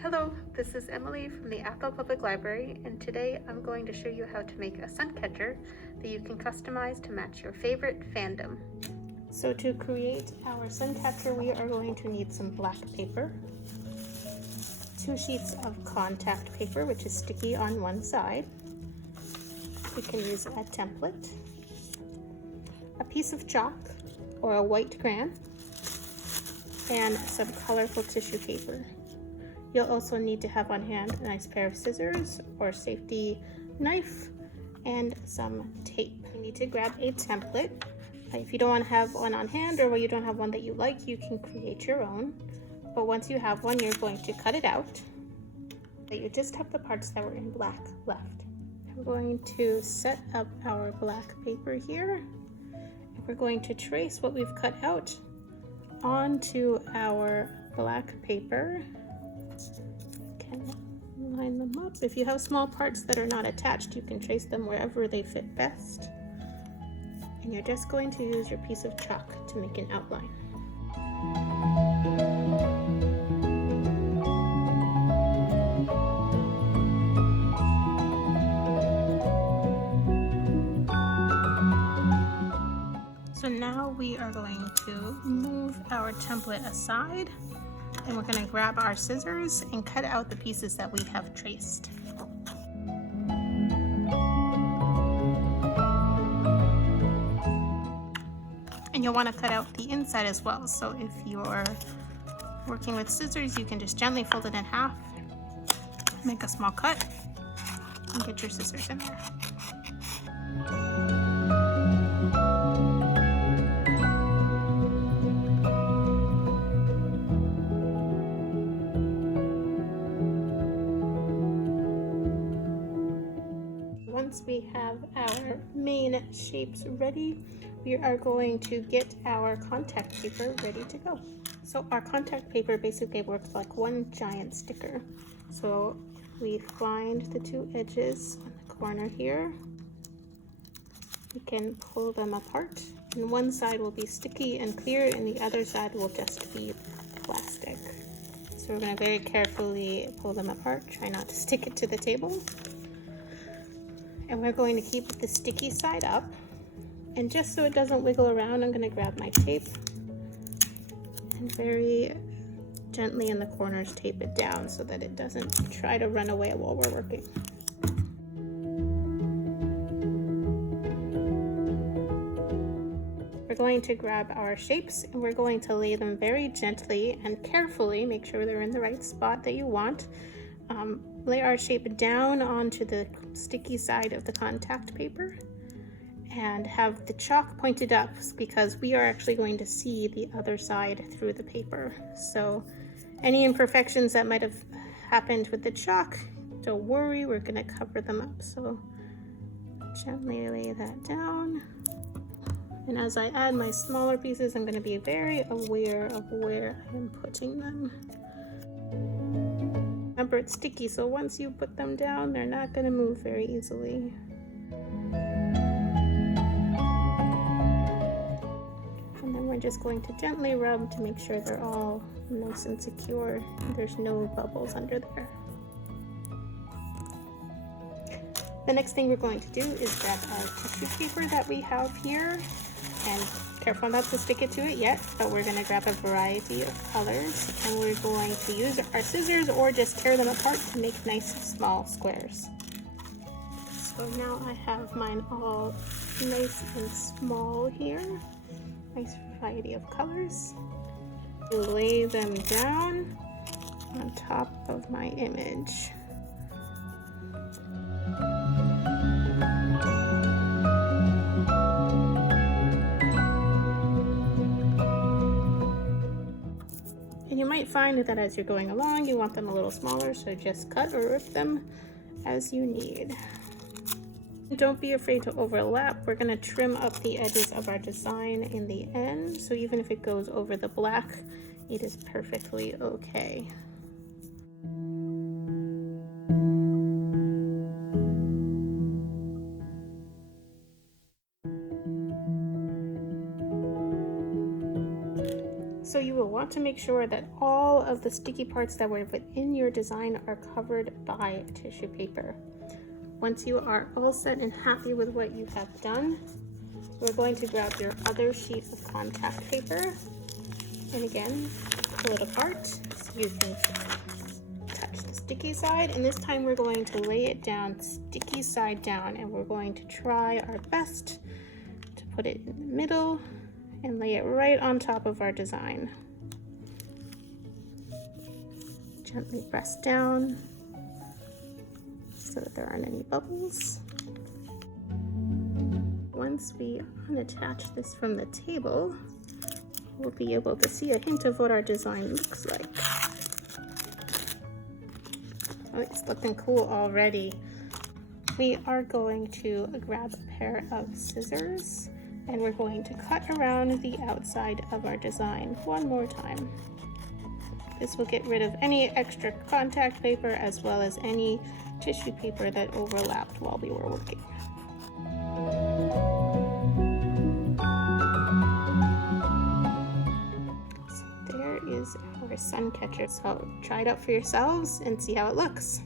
Hello, this is Emily from the Athol Public Library, and today I'm going to show you how to make a Suncatcher that you can customize to match your favorite fandom. So to create our Suncatcher, we are going to need some black paper, 2 sheets of contact paper, which is sticky on one side. You can use a template, a piece of chalk or a white crayon, and some colorful tissue paper. You'll also need to have on hand a nice pair of scissors or safety knife and some tape. You need to grab a template. If you don't want to have one on hand, or you don't have one that you like, you can create your own. But once you have one, you're going to cut it out. You just have the parts that were in black left. I'm going to set up our black paper here. And we're going to trace what we've cut out onto our black paper. Can line them up. If you have small parts that are not attached, you can trace them wherever they fit best. And you're just going to use your piece of chalk to make an outline. So now we are going to move our template aside, and we're going to grab our scissors and cut out the pieces that we have traced. And you'll want to cut out the inside as well. So if you're working with scissors, you can just gently fold it in half, make a small cut, and get your scissors in there. Once we have our main shapes ready, we are going to get our contact paper ready to go. So our contact paper basically works like one giant sticker. So we find the 2 edges on the corner here. We can pull them apart, and one side will be sticky and clear and the other side will just be plastic. So we're going to very carefully pull them apart, try not to stick it to the table. And we're going to keep the sticky side up. And just so it doesn't wiggle around, I'm going to grab my tape and very gently in the corners tape it down so that it doesn't try to run away while we're working. We're going to grab our shapes and we're going to lay them very gently and carefully, make sure they're in the right spot that you want. Lay our shape down onto the sticky side of the contact paper and have the chalk pointed up because we are actually going to see the other side through the paper. So any imperfections that might have happened with the chalk, don't worry, we're going to cover them up. So gently lay that down. And as I add my smaller pieces, I'm going to be very aware of where I'm putting them. Remember, it's sticky, so once you put them down, they're not going to move very easily. And then we're just going to gently rub to make sure they're all nice and secure. There's no bubbles under there. The next thing we're going to do is grab our tissue paper that we have here, and careful not to stick it to it yet, but we're going to grab a variety of colors and we're going to use our scissors or just tear them apart to make nice small squares. So now I have mine all nice and small here, nice variety of colors. Lay them down on top of my image. And you might find that as you're going along, you want them a little smaller, so just cut or rip them as you need. Don't be afraid to overlap. We're going to trim up the edges of our design in the end, so even if it goes over the black, it is perfectly okay. So you will want to make sure that all of the sticky parts that were within your design are covered by tissue paper. Once you are all set and happy with what you have done, we're going to grab your other sheet of contact paper and again pull it apart so you can touch the sticky side, and this time we're going to lay it down sticky side down, and we're going to try our best to put it in the middle and lay it right on top of our design. Gently press down so that there aren't any bubbles. Once we unattach this from the table, we'll be able to see a hint of what our design looks like. Oh, it's looking cool already. We are going to grab a pair of scissors and we're going to cut around the outside of our design one more time. This will get rid of any extra contact paper as well as any tissue paper that overlapped while we were working. So there is our sun catcher. So try it out for yourselves and see how it looks.